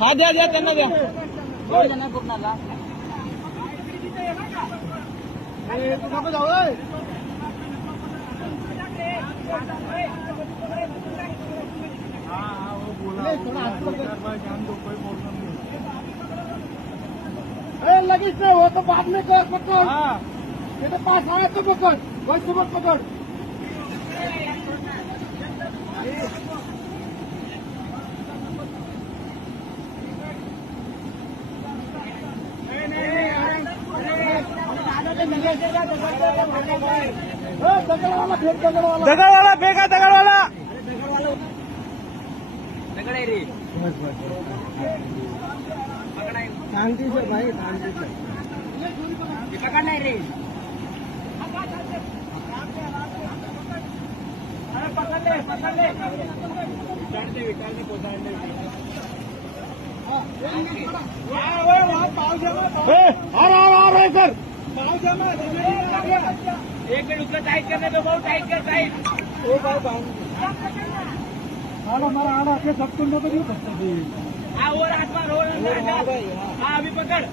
हा द्या द्या त्यांना द्या नको जाऊ लगेच नाही हो तो बाद में कर पकड़ ये तो पास आया तो पकड़ वही सुबह पकड़ दगड़वाला फेंका दगड़वाला रे शांति से भाई शांति से पकड़ना है रे पकड़ ले सर एक मिनट उसका टाइट करने दो बहुत टाइट कर टाइट हमारा आना के सब तुम तो नहीं सकते और हाथ मार हाँ अभी पकड़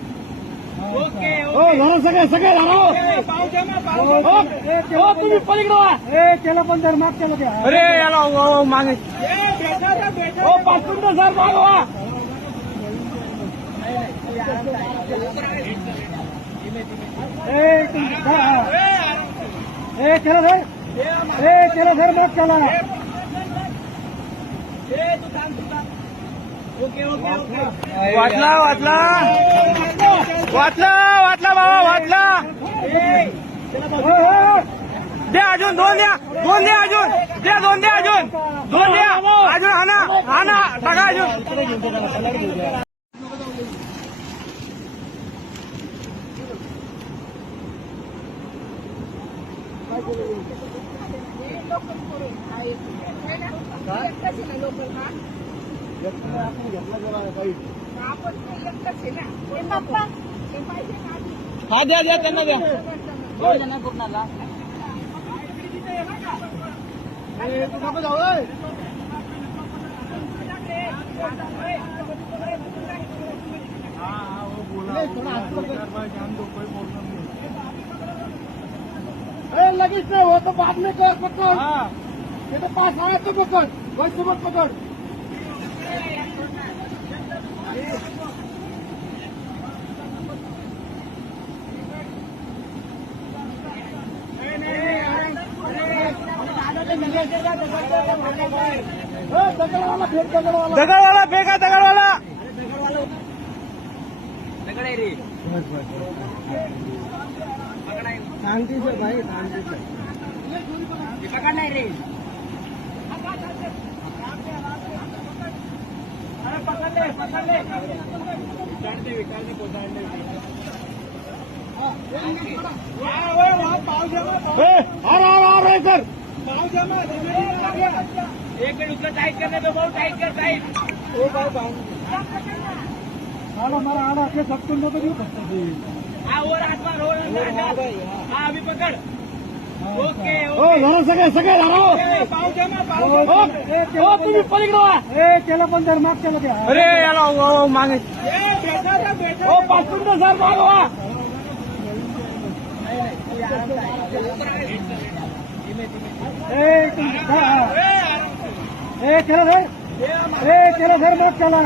ओके ओके सगळे सगळे तुम्ही पलीकडे केलं पण जर माग केलं त्या अरे याला मागे पाच मिनिटं सर मागवा केलं सर माग केला वाचला वाचला वाचला वाचला बाबा वाचला द्या अजून दोन द्या अजून द्या दोन द्या अजून हाना हाना टाका अजून हा द्या द्या त्यांना द्या नको जाऊ लगेच नहीं हो तो बाद में कर पकड़ ये तो पास आया तो पकड़ वही सुबह पकड़ दगड़वाला फेंका दगड़वाला रे शांति से भाई शांति से पकड़ना है रे पकड़ ले सर एक मिनट उसका टाइट करने दो बहुत टाइट कर टाइट हमारा आना के सब तुम तो नहीं सकते और हाथ मार हाँ अभी पकड़ ओके सगळे सगळे तुम्ही पलीकडे केलं पण जर माग केलं त्या अरे याला मागे पाच मिनिटं सर मागवा केलं सर माग केला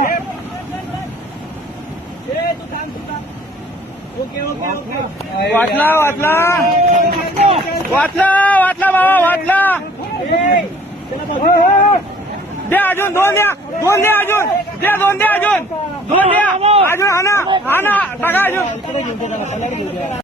वाचला वाचला वाचला वाचला बाबा वाचला द्या अजून दोन द्या अजून द्या अजून हाना टाका अजून